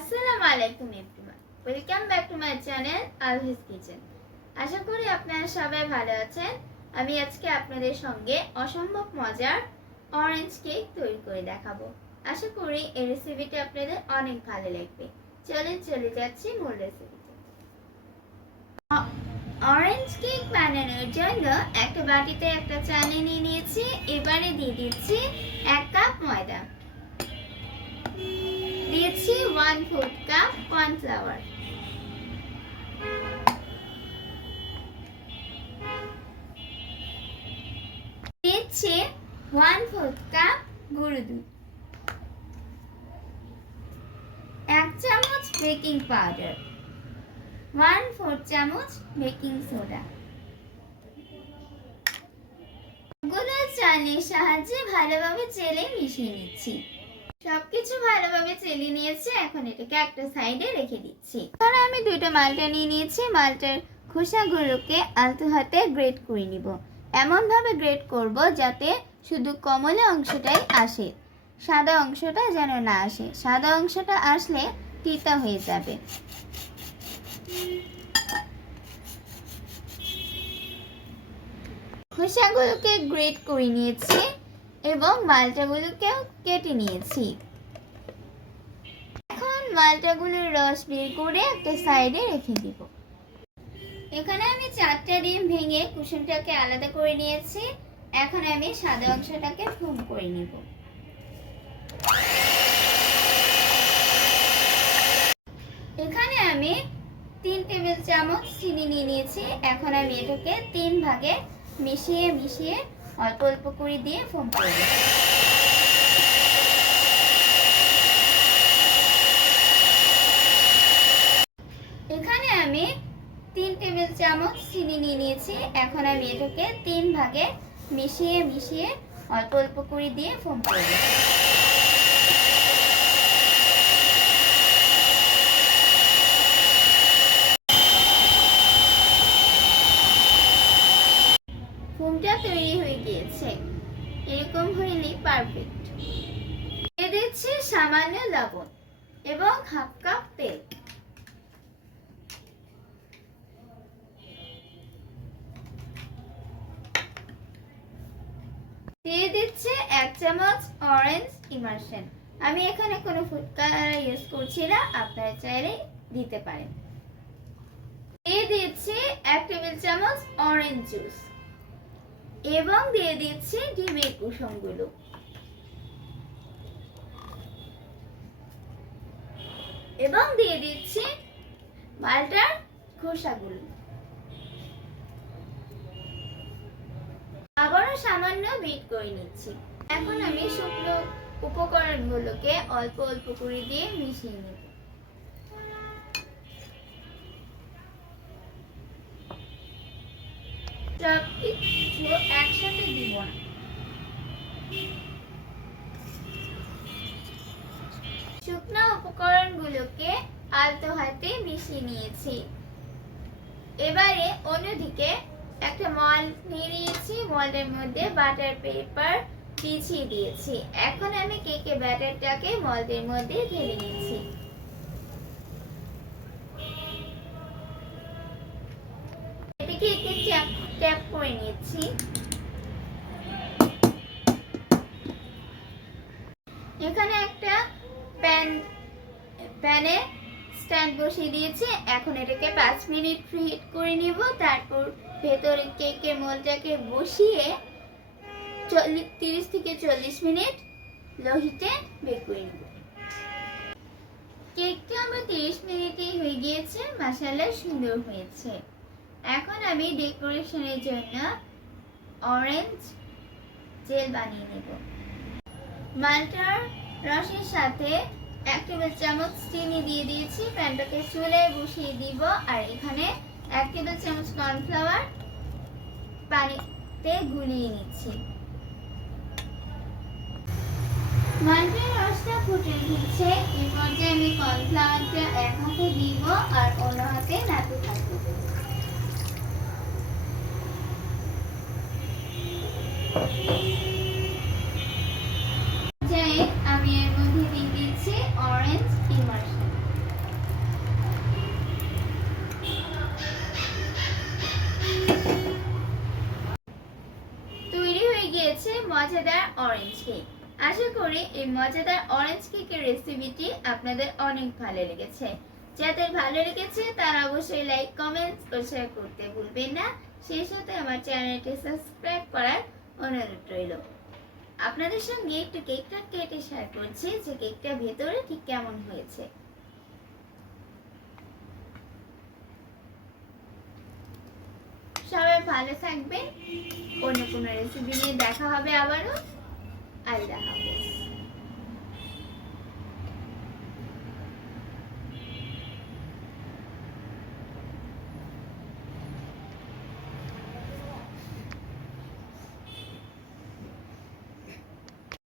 আসসালামু আলাইকুম everyone, welcome back to my channel Alvi's kitchen. আশা করি আপনারা সবাই ভালো আছেন। আমি আজকে আপনাদের সঙ্গে অসম্ভব মজার অরেঞ্জ কেক তৈরি করে দেখাবো। আশা করি এই রেসিপিটি আপনাদের অনেক ভালো লাগবে। চলে যাচ্ছি মূল রেসিপিতে। অরেঞ্জ কেক বানানোর জন্য একটা বাটিতে একটা চালনি নিয়ে নিয়েছি। এবারে দিয়ে দিচ্ছি 1 কাপ ময়দা, দিয়েছি 1/4 কাপ কর্নফ্লাওয়ার, দিয়েছি 1/4 কাপ গুঁড়ো দুধ, 1 চামচ বেকিং পাউডার, 1/4 চামচ বেকিং সোডা। গুঁড়ো চালনির সাহায্যে ভালোভাবে চেলে মিশিয়ে নিচ্ছি। সবকিছু ভালোভাবে চেলে নিয়েছি, এখন এটাকে একটা সাইডে রেখে দিচ্ছি। এবার আমি দুটো মালটা নিয়ে নিয়েছি। মালটার খোসাগুলোকে আলতো হাতে গ্রেট করে নিব। এমনভাবে গ্রেট করব যাতে শুধু কমলা অংশটাই আসে, সাদা অংশটা যেন না আসে। সাদা অংশটা আসলে তিতা হয়ে যাবে। খোসাগুলোকে গ্রেট করে নিয়েছি এবং মালটাগুলোকেও কেটে নিয়েছি। এখন মালটাগুলোর রস বের করে একটা সাইডে রেখে দিব। এখানে আমি 4টা ডিম ভেঙে কুসুমটাকে আলাদা করে নিয়েছি। এখন আমি সাদা অংশটাকে ফোম করে নিব। এখানে আমি 3 টেবিল চামচ চিনি নিয়ে নিয়েছি। এখন আমি এটাকে 3 ভাগে মিশিয়ে অল্প অল্প করে দিয়ে ফোম করে দেব। এখানে আমি 3 টেবিল চামচ চিনি নিয়ে নিয়েছি। এখন আমি এটাকে 3 ভাগে মিশিয়ে অল্প অল্প করে দিয়ে ফোম করে দেব। ফোমটা তৈরি হয়ে গিয়েছে। এরকম হইলেই পারফেক্ট। দিয়ে দিচ্ছি সামান্য লবণ এবং 1/2 কাপ তেল। দিয়ে দিচ্ছি 1 চামচ অরেঞ্জ ইমার্শন। আমি এখানে কোনো ফুড কালার ইউজ করছি না, আপনারা চাইলে দিতে পারেন। দিয়ে দিচ্ছি 1 টেবিল চামচ অরেঞ্জ জুস এবং দিয়ে দিচ্ছি ডিমের কুসুমগুলো। এবং দিয়ে দিচ্ছি মালটার খোসাগুলো। আবারও সামান্য বিট করে নিচ্ছি। এখন আমি শুকনো উপকরণগুলোকে অল্প অল্প করে দিয়ে মিশিয়ে নেব। সবকিছু একসাথে দিব না। শুকনো উপকরণগুলোকে আলতো হাতে মিশিয়ে নিয়েছি। এবারে অন্যদিকে একটা মল নিয়ে নিয়েছি। মলের মধ্যে বাটার পেপার বিছিয়ে দিয়েছি। এখন আমি কেকের ব্যাটারটাকে মলের মধ্যে ঢেলে নিচ্ছি। এটাকে একটু ট্যাপ করে নিচ্ছি। এখানে একটা প্যানে স্ট্যান্ড বসিয়ে দিয়েছি। এখন এটাকে 5 মিনিট প্রিহিট করে নিব। তারপর ভেতরে কেকের মোলটাকে বসিয়ে 30 থেকে 40 মিনিট লো হিটে বেক করে নিব। কেকটা আমার 30 মিনিটেই হয়ে গিয়েছে। মাশাআল্লাহ সুন্দর হয়েছে। এখন আমি ডেকোরেশনের জন্য অরেঞ্জ জেল বানিয়ে নেব। মালটার রসের সাথে 1 টেবিল চামচ চিনি দিয়ে দিয়েছি। প্যানটাকে চুলায় বসিয়ে দিব। আর এখানে 1 টেবিল চামচ কর্নফ্লাওয়ার পানিতে গুলিয়ে নিচ্ছি। মালটার রসটা ফুটে উঠেছে। এই পর্যায়ে আমি কর্নফ্লাওয়ারটা এক হাতে দিব আর অন্য হাতে নাড়তে থাকবো। আমি এর মধ্যে দিয়ে দিচ্ছি অরেঞ্জ ইমার্শন। Orange cake. আশা করি এই মজাদার অরেঞ্জ কেকের রেসিপিটি আপনাদের অনেক ভালো লেগেছে। যাদের ভালো লেগেছে তারা অবশ্যই লাইক, কমেন্টস ও শেয়ার করতে ভুলবেন না। সেই সাথে আমার চ্যানেলটি সাবস্ক্রাইব করার অনুরোধ রইল। আপনাদের সঙ্গে একটু কেকটা কেটে শেয়ার করছি যে কেকটা ভেতরে ঠিক কেমন হয়েছে। সবাই ভালো থাকবেন। অন্য কোনো রেসিপি নিয়ে দেখা হবে আবারও। আল্লাহ হাফেজ।